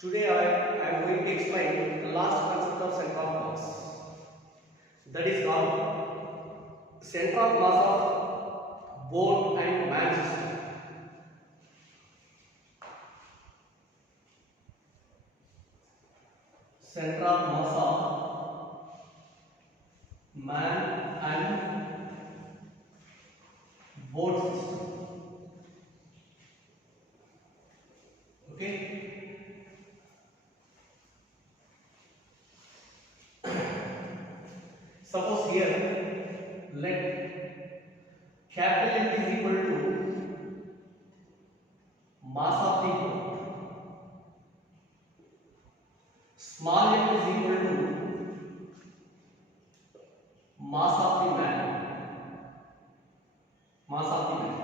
Today I am going to explain the last concept of center of mass. That is called center of mass of boat and man system. Center of mass of man and boat system. Okay. Suppose here let capital M is equal to mass of the boat, small m is equal to mass of the man, mass of the man.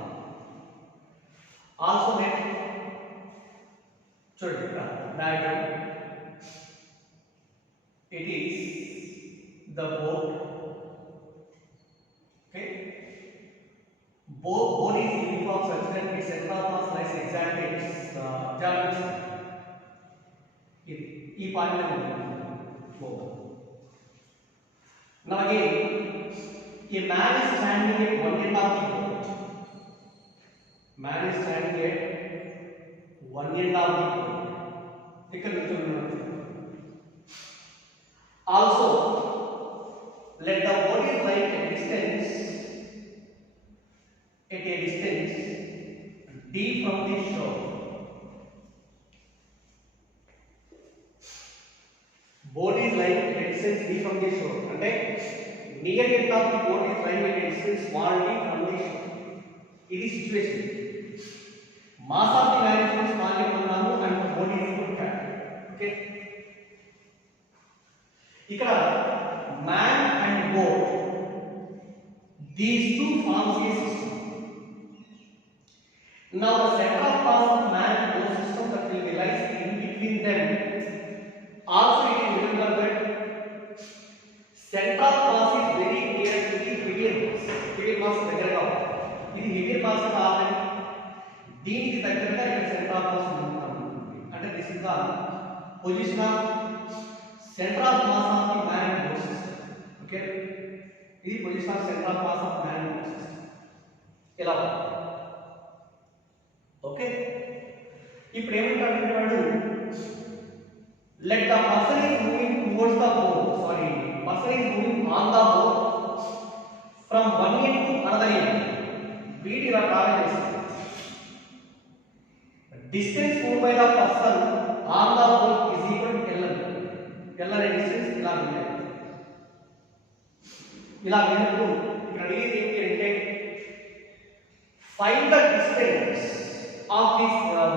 Also let diagram, it is the boat. Okay, boat is uniform such that its center of mass lies exactly at its geometry. E point boat. Now again, a man is standing at one end of the boat. Man is standing at one end of the boat. Also, let the boat is lying at a distance d from the shore. Boat is lying at a distance d from the shore. And near end of the boat is lying at a distance small d from the shore. It is situation. Mass of the man is small d and the boat is equal to capital. Okay. ఇక్కడ man and boat, these two forms a system. Now the center of mass of man and boat system that will be lies in between them. Also it is remember that center of mass is very near to the heavier mass. Heavier mass దగ్గరగా ఉంటుంది. ఇది heavier mass కావాలి. దీనికి దగ్గరగా ఇక్కడ center of mass ఉంటుంది. అంటే this is the position of center of mass of the man and boat system. Okay, this position of center of mass of man and boat system. ఎలా okay ఇప్పుడు ఏమంటాడు let the person is moving towards the boat, sorry, person is moving on the boat from one end to another end. వీటి ఇలా travel చేస్తుంది. Distance moved by the person on the boat is equal to L. L అనే distance ఇలా ఉంది. ఇలా ఉన్నప్పుడు ఇక్కడ అడిగేది ఏంటి అంటే find the distance of this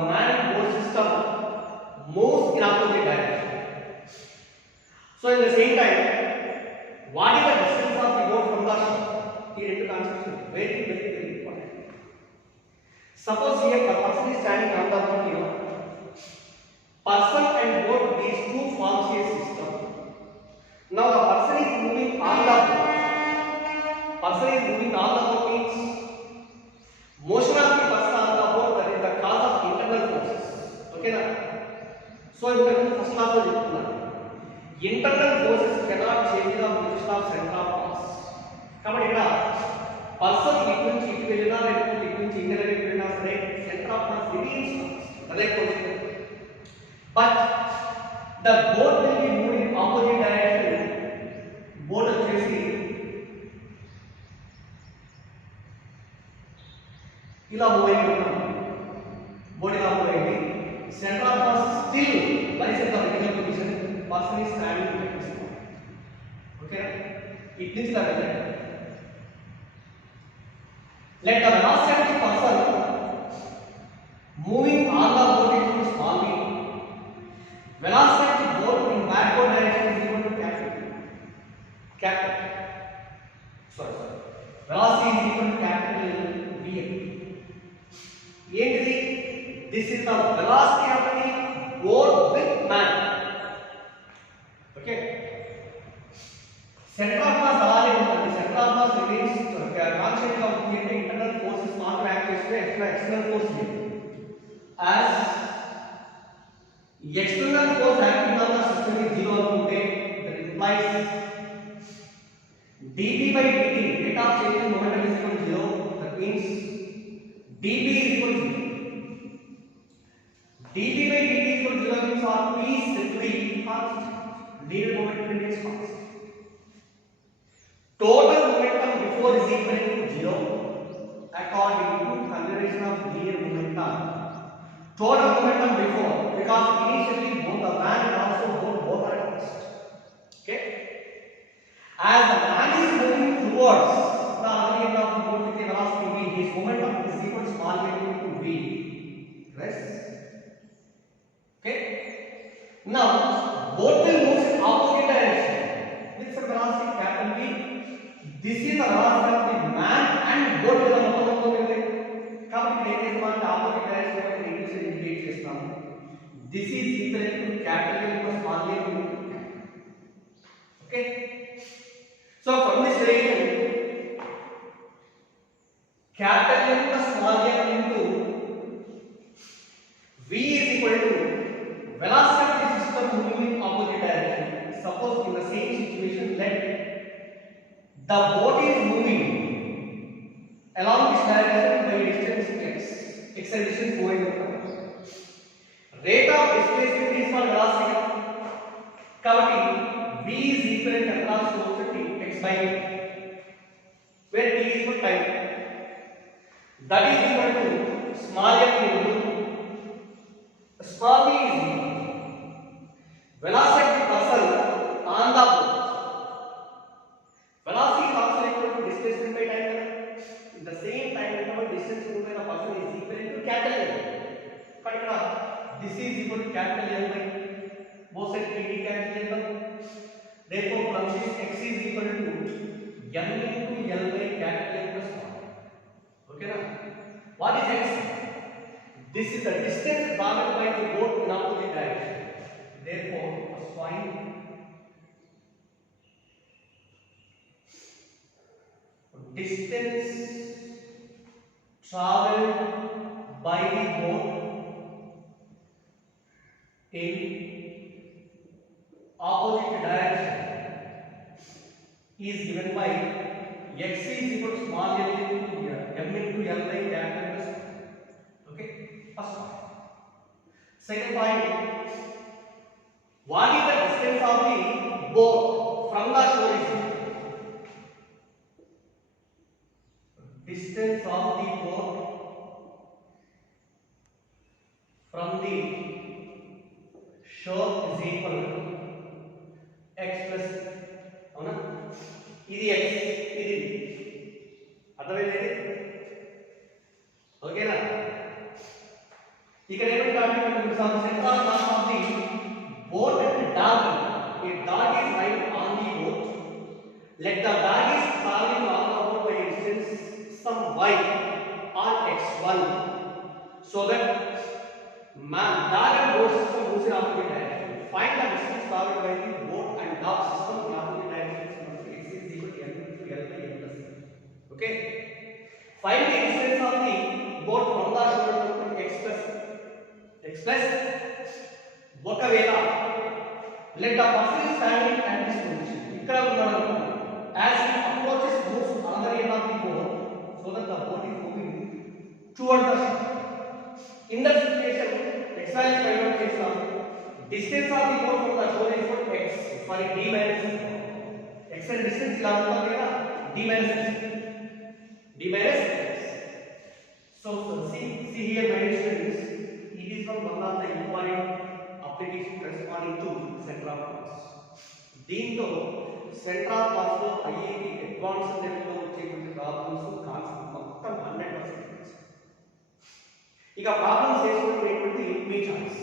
man boat system moves in opposite direction. So in the same time, what is the distance of the boat from the shore? Here two concepts are very important. Suppose here a person is standing on the boat here. Person and boat, these two forms a system. Now the person is moving on the boat. Person is moving on the boat means motion of the person on the boat, that is the cause of internal forces. Okay na? So in the first class lo cheptunna. Internal forces cannot change the position of center of mass. కాబట్టి ఇక్కడ person ఇటు నుంచి ఇటు వెళ్ళినా లేకపోతే ఇటు నుంచి India వైపు వెళ్ళినా సరే center of mass remains అదే position. But the boat will be moving in opposite direction. Boat వచ్చేసి ఇలా మూవ్ అయిపోతున్నాం. boat ఇలా మూవ్ అయింది. Center of mass still lies in the original position. Person is standing like this. Okay? ఇటు నుంచి ఇలా వెళ్ళండి. Let the velocity of the person moving on the boat is equal to small v. Velocity of the boat in backward direction is equal to capital. Velocity is equal to capital Vm. This is the velocity of the boat with man. Okay. Center of mass అలాగే ఉంటుంది. Center of mass remains constant of the internal forces not act as external force as external force acting on the system is 0 అనుకుంటే that implies dB by dt, rate of change in momentum is equal to 0. That means dB is equal to 0. dB by dt is equal to 0 means our p is simply constant. Linear momentum remains constant. Total momentum before is equal to 0 according to conservation of linear momentum. Total momentum before, because initially both the man and also both are at rest. Okay? As the man is moving towards the other end of the boat with a velocity v, his momentum is equal to small m into v. Rest. Okay? Now, both will move in opposite direction with some velocity capital V. This is the velocity of the man and boat with the momentum of the కాబట్టి ఏం చేస్తామంటే opposite direction లో indication indicate చేస్తాము. This is equal to capital M plus small m into capital. Okay? So from this relation, capital M plus small m into V is equal to velocity of the system moving in opposite direction. Suppose in the same situation, let the boat is moving along this direction by distance x. X is distance going over. Rate of displacement is for velocity. Kabatti v is equal to across velocity x by where t is for time. That is equal to small m into small v is velocity person on the boat. Velocity is also equal to displacement by time. In the same time interval distance moved by the person is equal to capital M. But this is equal to capital M by both sides dt cancel. Therefore, from this x is equal to m into L by capital M plus 1. Okay na? What is x? This is the distance traveled by the boat in opposite direction. Therefore, find distance traveled by the boat in opposite direction is given by x is equal to small m into m into L by capital plus 1. Okay? First point. Second point, what is the distance of the boat from the shore? Distance of the boat from the shore is equal to x plus avuna idi x idi అర్థమైంది ఓకేనా ఇక్కడ ఏమంటారంటే మనకు central mass of the boat and dog, a dog is lying on the boat, let the dog is traveling on the boat by distance some y or x1 so that dog and boat system moves in opposite direction. Find the distance traveled by the boat and dog system in opposite direction. X is equal to m into L by m plus. Okay? Find the distance of the boat from the shore to x plus ఒకవేళ let the person is standing at this position ఇక్కడ ఉన్నాడు as he approaches moves another end of the boat so that the boat is moving towards the shore. In that situation, x value find out చేస్తాం. Distance of the boat from the shore is equal to x, sorry d minus x and distance ఇలా ఉంటుంది కదా d minus x. So see here my students, it is one of the important application corresponding to center of mass. దీంతో centre of mass లో IIT advance level లో వచ్చేటువంటి problems concept మొత్తం 100%. ఇక problems చేసుకునేటువంటి మీ చాయిస్.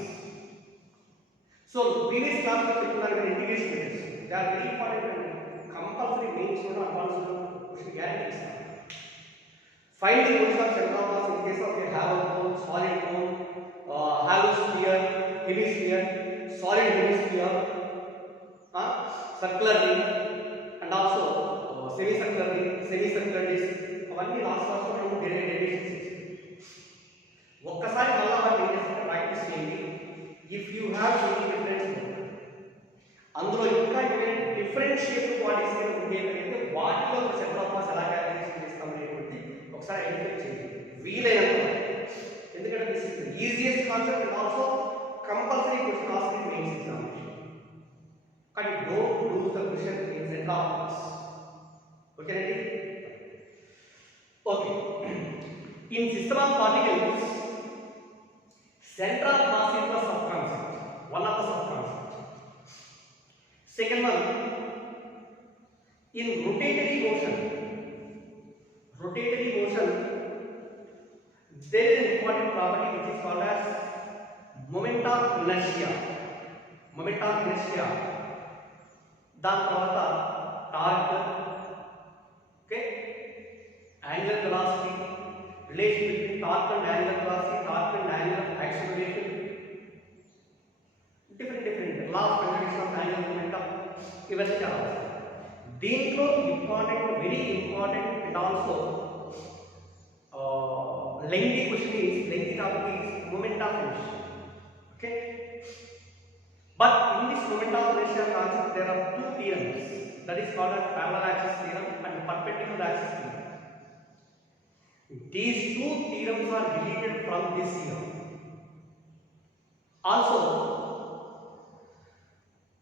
సో ప్రీవియస్ క్లాస్ లో చెప్పుకున్నారు కదా integration methods, they are very important అండి. కంపల్సరీ మెయిన్స్ లో అడ్వాన్స్ లో క్వశ్చన్ గ్యారెంటీ ఇస్తాను. Find the position of center of mass in case of a hollow cone, solid cone, hollow sphere, hemisphere, solid hemisphere, circular ring, and also semicircular ring, semicircular disc. అవన్నీ last class లో మనం derivations చేసాం. ఒక్కసారి మళ్ళా వాటిని ఏం చేస్తారంటే practice చేయండి. if you have any different అందులో ఇంకా డిఫరెంట్ షేప్ బాడీస్ ఉండేటైతే వాటిలో సెంటర్ ఆఫ్ మాస్ ఎలా క్యాలిక్యులేషన్ చేస్తాం అనేటువంటి ఒకసారి ఐడెంటిఫై చేయండి వీలైనంత. ఎందుకంటే this is the easiest concept and also compulsory question ask in mains examination. కానీ don't lose the question in centre of mass. ఓకేనండి? Okay. In system of particles center of mass is the sub concept, one of the sub concept. Second one, in rotatory motion there is an important property which is called as moment of inertia. దాని తర్వాత torque, okay, angular velocity, relation between torque and angular velocity, torque and angular acceleration, different law of conservation of angular momentum, ఇవన్నీ చాలా దీంట్లో important, very important and also lengthy question is, lengthy topic is moment of inertia. Okay, but in this moment of inertia concept there are two theorems, that is called as parallel axis theorem and perpendicular axis theorem. These two theorems are deleted from this theorem. Also,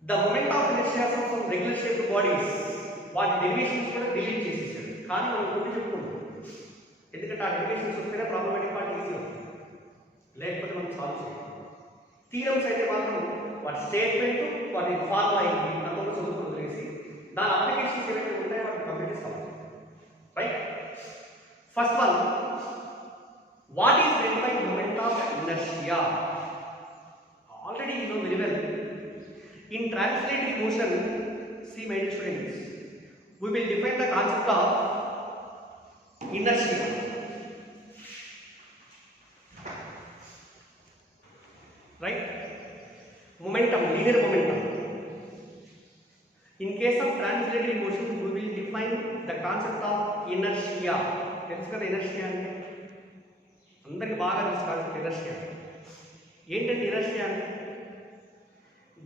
the moment of inertia from regular shaped bodies, what deviations కూడా delete చేసేసారు. కానీ మనం కొన్ని చెప్పుకుంటాం, ఎందుకంటే ఆ derivations వస్తేనే problematic part easy అవుతుంది, లేకపోతే మనం సాల్వ్ చేయాలి. థీరమ్స్ అయితే మాత్రం వాటి స్టేట్మెంట్, వాటి ఫార్ములా ఏంటి అంతా చదువుకుని వదిలేసి దాని అప్లికేషన్స్ ఏవైతే ఉంటాయో వాటిని కంప్లీట్ సాల్వ్ చేయాలి. Right? First one, what is meant by moment of inertia? Already you know very well. In translatory motion, see my dear students, we will define the concept of inertia. Right? Momentum, linear momentum. In case of translatory motion, we will define the concept of inertia. తెలుసు కదా inertia అంటే? అందరికి బాగా తెలుసు concept inertia. ఏంటంటే inertia అంటే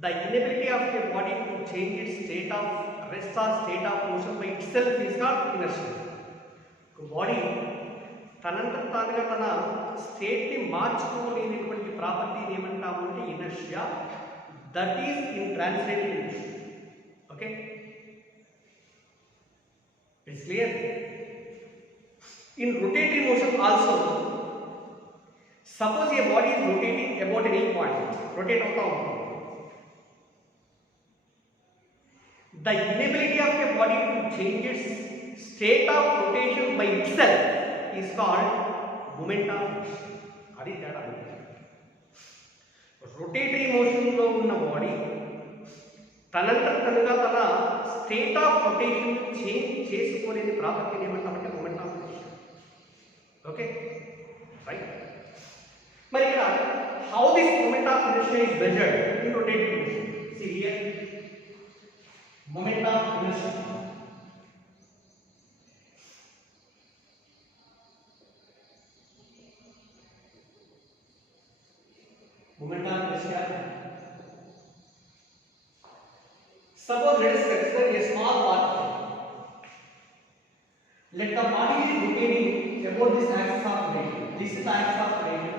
the inability of a body to change its state of rest or state of motion by itself is called inertia. Body తనంతట తానుగా తన స్టేట్ని మార్చుకోలేనటువంటి ప్రాపర్టీని ఏమంటాము అంటే inertia. That is in translatory motion. Okay, it's clear? In rotatory motion also, suppose a body is rotating about any point, rotate होता हो, the inability of a body to change its state of rotation by itself is called moment of inertia. అది తేడా. Rotatory motion లో ఉన్న body తనంతట తనుగా తన state of rotation change చేసుకోలేని ప్రాపర్టీని ఏమంటామంటే moment of inertia. Okay, right? But here, how this moment of inertia is measured in rotating motion? See here, moment of inertia. Moment of inertia. Suppose let us consider a small particle. Let the body is rotating about this axis of rotation. This is the axis of rotation.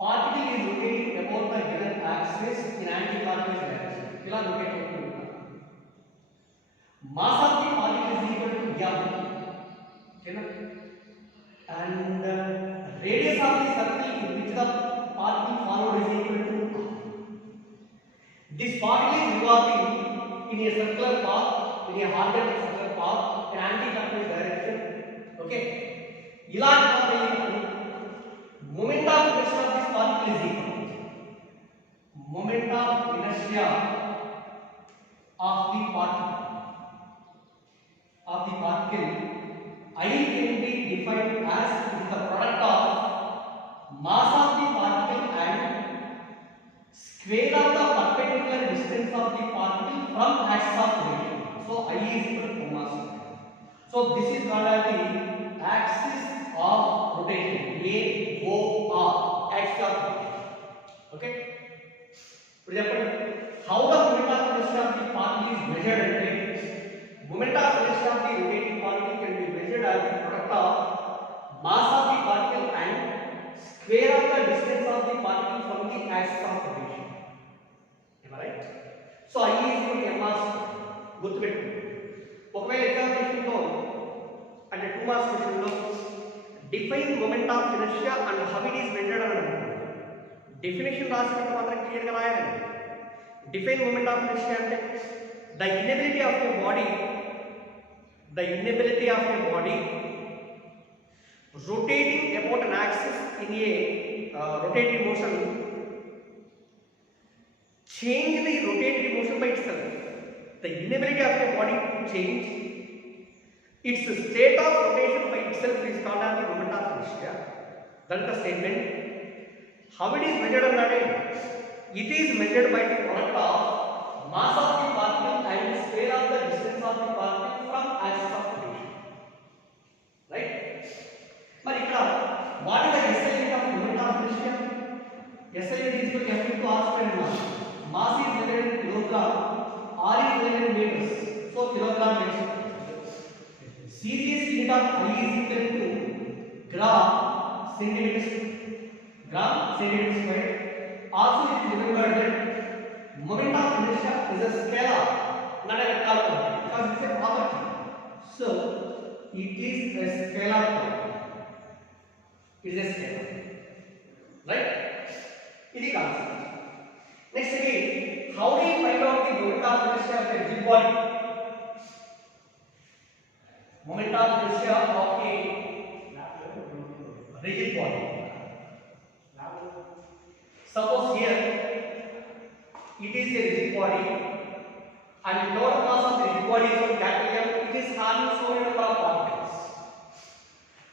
Particle is rotating about the given axis in anti-clockwise direction. ఇలా rotate అవుతుంది. Mass of the particle is equal to m. Okay, and radius of the circle in which the particle followed is equal to r. This particle is revolving in a circular path, in a hardened circular path in anti-clockwise direction. Okay, ఇలాంటి moment of inertia of this particle is equal to moment of inertia of the particle I can be defined as the product of mass of the particle and square of the perpendicular distance of the particle from axis of rotation. So I is equal to mass. So this is called as the axis of rotation, AOR, axis of rotation. Okay. ఇప్పుడు చెప్పండి, how the moment of inertia of the particle is measured అంటే moment of inertia of the rotating particle can be measured as the product of mass of the particle and square of the distance of the particle from the axis of rotation. Am I right? So I is equal to m mass. గుర్తుపెట్టుకోండి. ఒకవేళ examination లో అంటే 2 marks question లో define moment of inertia and how it is measured అని అనుకుంటున్నాను. Definition రాసినప్పుడు మాత్రం clear గా రాయాలండి. డిఫైన్ మొమెంట్ ఆఫ్ ఇనర్షియా అంటే the inability of a body rotating about an axis in a rotating motion change the rotatory motion by itself. The inability of a body to change its state of rotation by itself is called as the moment of inertia. That is the statement. How it is measured on that end? It is measured by the product of mass of the particle and the square of the distance of the particle from axis of rotation. Right? But ఇక్కడ what is the SI unit of moment of inertia? SI unit is equal to F into R square mass. Mass is measured in kilogram, R is measured in meters. So kilogram measure. Series unit of I is equal to gram centimeter square. Also it is remembered that moment of inertia is a scalar, not a vector quantity, because it is a property. So it is a scalar quantity. It is a scalar, right? This is concept. Next again, how do you find out the moment of inertia of a rigid body? Moment of inertia of a rigid body. Suppose here it is a rigid body and the total mass of the rigid body is from capital M. It is having so many number of particles.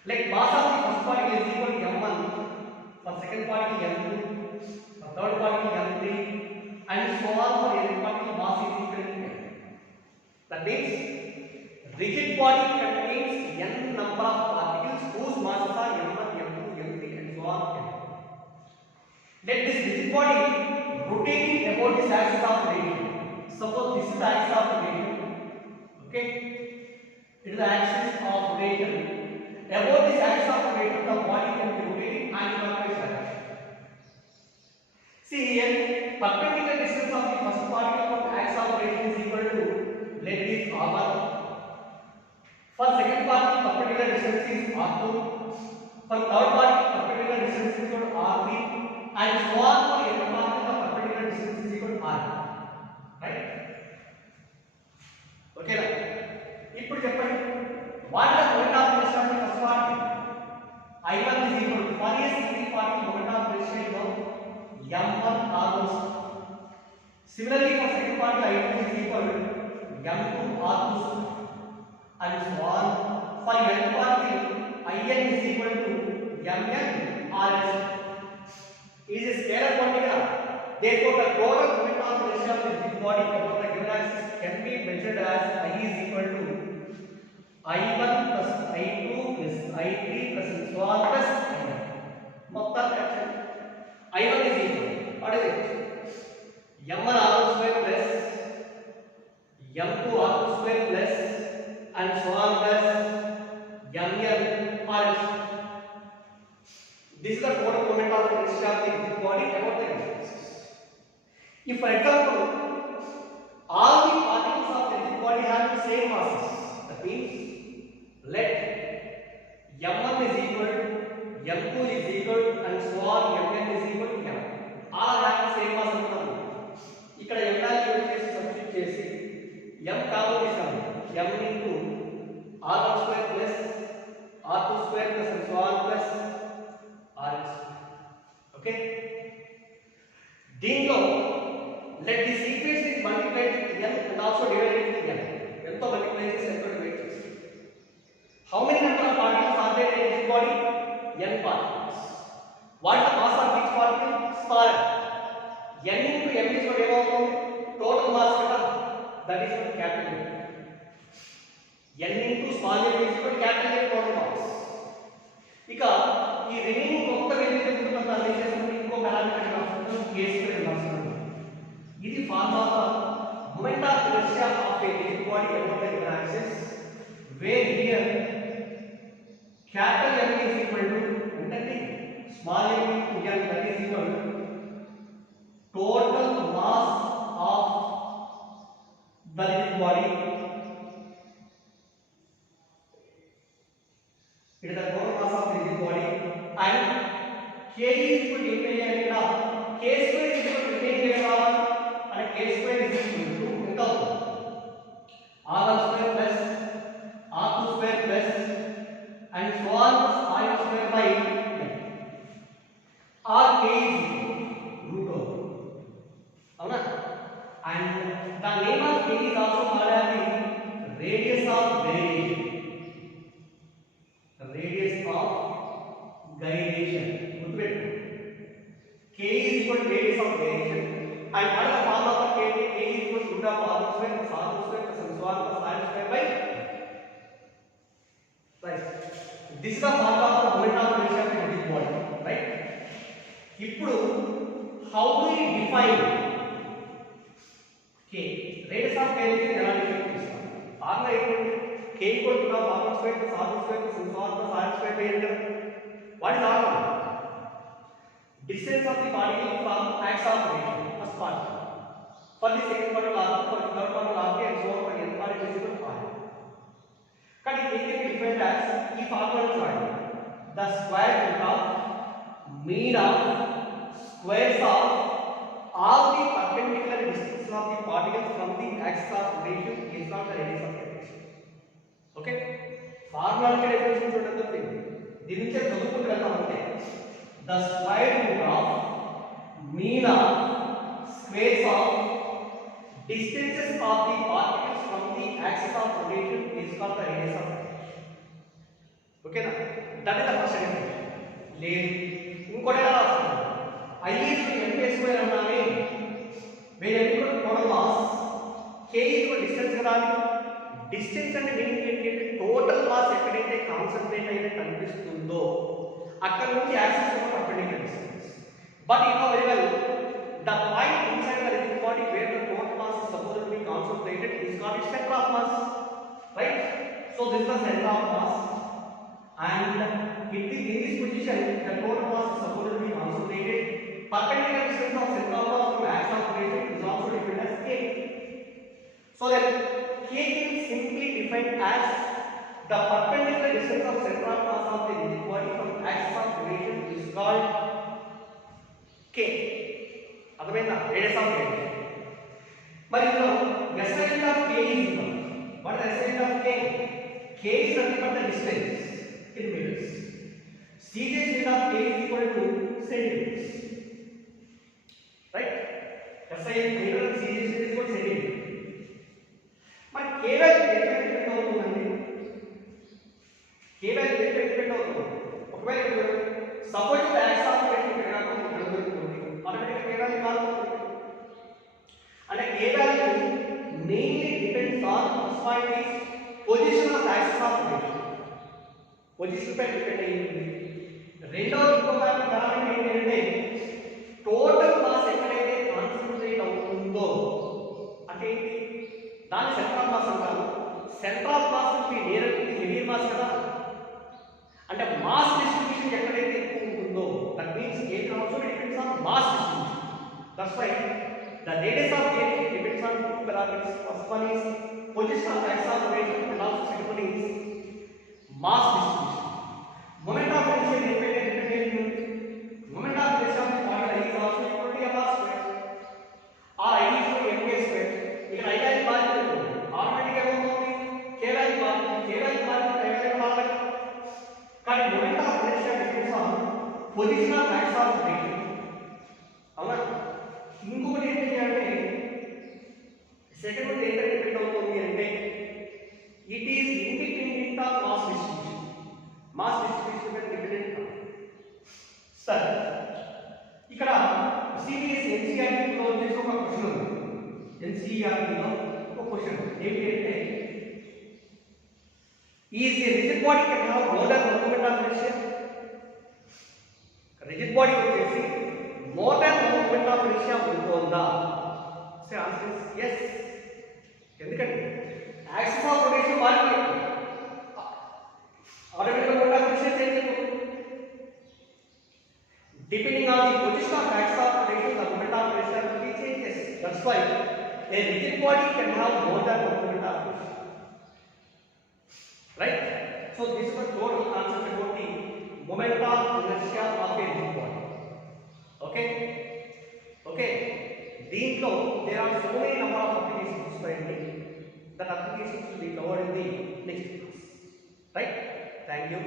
Like mass of the first particle is equal to m1, for second particle m2, for third particle m3, and so on for every particle mass is equal to m. That means rigid body contains n number of particles whose masses are m1, m2, m3, and so on. Let this rigid body rotating about this axis of rotation. Suppose this is the axis of rotation. Okay, it is the axis of rotation. About this axis of rotation, the body can be rotating anti-clockwise direction. See here, perpendicular distance of the first particle from axis of rotation is equal to, let this r1. For second particle, perpendicular distance is r2. For third particle, perpendicular distance is equal to r3, and so on for every particle, the perpendicular distance is equal to r. Right? Okay, now. ఇప్పుడు చెప్పండి, what is the moment of inertia of the first particle? I1 is equal to, for a single particle moment of inertia is m1 r1. Similarly, for second particle I2 is equal to m2 r2, and so on. For n particle In is equal to mn rs. It is a scalar quantity. Therefore, the total moment of inertia of the rigid body about the given axis can be measured as I is equal to I1 plus I2 plus I3 plus so on plus I1. Mokta action. I1 is equal. What is it? m1 r1 square plus m2 r2 square plus and so on plus mn rs. This is the total moment of inertia of the rigid body about the given axis. If, for example, all the particles of the rigid body have the same masses, that means let m1 is equal to m2 is equal to and so on mn is equal to m. All having same mass అనుకున్నాము. ఇక్కడ m value వచ్చేసి substitute చేసి m common తీసాము. m into r1 square plus r2 square plus and so on plus rs. Okay? దీనిలో let this equation is multiplied with n and also divided with n. ఎంతో multiply చేసి ఎంతో divide చేసి. How many number of particles are there in this body? N particles. What is the mass of each particle? Smaller. N into m is what ఏమవుతుంది? Total mass కదా. That is what capital M. N into small m is what capital M total mass. ఇక ఈ remaining మొత్తం ఏదైతే ఉంటుందో దాన్ని చేసినప్పుడు ఇంకో పారామీటర్ రాసుకుంటాం, k స్క్వేర్ రాసుకుంటాం. body above the given axis, where here capital M is equal to small m into n, that is equal to total mass of the rigid body. It is the total mass of the rigid body, and k is equal to k square is equal to and k square is equal to r1 square plus r2 square plus and so on r square by n. R k is root over. Avuna? And the name of k is also called as the radius of gyration. The radius of gyration. K is equal to radius of gyration. And what is the formula for k? K is equal to root of r1 square plus r2 square plus and so on plus r square by. Right. This is the formula for moment of inertia of a rigid body. Right. ఇప్పుడు how do we define k? Radius of gyration ఎలా define చేస్తాం? Formula ఏంటి? k equal to r1 square plus r2 square plus and so on plus r square by n. What is r1? Distance of the particle from axis of rotation. First part. For the second particle r2, for the third particle r3 and so on for the nth particle is equal to r. But it can be defined as ఈ formula చూడండి. The square root of mean of squares of all the perpendicular distances of the particles from the axis of rotation is called the radius of gyration. Okay? Formula కి definition చూడండి. దీని నుంచి చదువుకుంటూ వెళ్తాం అంటే the square root of mean of squares of distances of the particles from the axis of rotation is called the radius of gyration. Okay na? That is the first definition. లేదు ఇంకోటి ఎలా రాస్తాం? I is equal to mk square అన్నామే. where m equal to total mass, k is equal to distance కదా. Distance అంటే meaning ఏంటి? Total mass ఎక్కడైతే concentrate అయితే కనిపిస్తుందో అక్కడ నుంచి యాక్సిస్ తో perpendicular distance. But you know very well the point inside the rigid body where the total mass is supposed to be concentrated is called its center of mass, right? So this is the center of mass, and in this position the total mass is supposed to be concentrated. Perpendicular distance of center of mass from axis of rotation is also defined as k. So that k can be simply defined as the perpendicular distance of center of mass of the rigid body from axis of rotation is called k. అర్థమైందా? Radius of gyration. మరి ఇందులో SI unit of k is equal. What is SI unit of k? K is nothing but the distance in meters. CJ unit of k is equal to centimeters. Right? SI in meter and CJ unit is equal to centimeter. మరి k value దేనిపై depend అవుతుందండి? k value దేనిపై depend అవుతుంది? ఒకవేళ suppose the axis of rotation ఇక్కడ కాకుండా ఇక్కడ దొరుకుతుంది, ఆటోమేటిక్ k వాల్యూ మారుతుంది. అంటే k value mainly depends on first point is position of axis of rotation. Position పై డిపెండ్ అయ్యి ఉంటుంది. రెండోది ఇంకొక పారామీటర్ ఏంటంటే టోటల్ మాస్ ఎక్కడైతే కాన్సంట్రేట్ అవుతుందో అంటే దాని సెంటర్ ఆఫ్ మాస్ అంటారు. సెంటర్ ఆఫ్ మాస్ కి near to the heavy mass కదా. అంటే మాస్ డిస్ట్రిబ్యూషన్ ఎక్కడైతే ఎక్కువ ఉంటుందో that means k can also depends on mass distribution. That's why the radius of gyration depends on two parameters. First one is position of axis of rotation and also second one is mass distribution. Moment of inertia moment of inertia of the particle is also equal to mr square or I is equal to mk square. ఇక్కడ I value మారిపోతుంది, automatic గా ఏమవుతుంది? k value మారుతుంది. k value మారితే I value మారదు. కానీ moment of inertia depends on position of axis of rotation. అవునా? ఇంకొకటి ఏంటి అంటే సెకండ్ వన్ దేనిపై డిపెండ్ అవుతుంది అంటే it is independent of mass distribution. Mass distribution మీద డిపెండెంట్ కాదు. సరే, ఇక్కడ సిబిఎస్ ఎన్సీఆర్టీలో వచ్చేసి ఒక క్వశ్చన్ ఉంది. ఎన్సీఆర్టీలో ఒక క్వశ్చన్ ఏంటి అంటే is a rigid body can have more than one moment of inertia. Rigid body వచ్చేసి more than one moment of inertia ఉంటుందా? So answer is yes. ఎందుకంటే Depending on the position of axis of rotation, the moment of inertia will be changes. That's why a rigid body can have more than one moment of inertia. Right? So this is the total concept about the moment of inertia of a rigid body. Okay? Okay? దీంట్లో there are so many number of applications వస్తాయండి. That applications will be covered in the next class. Right? Thank you.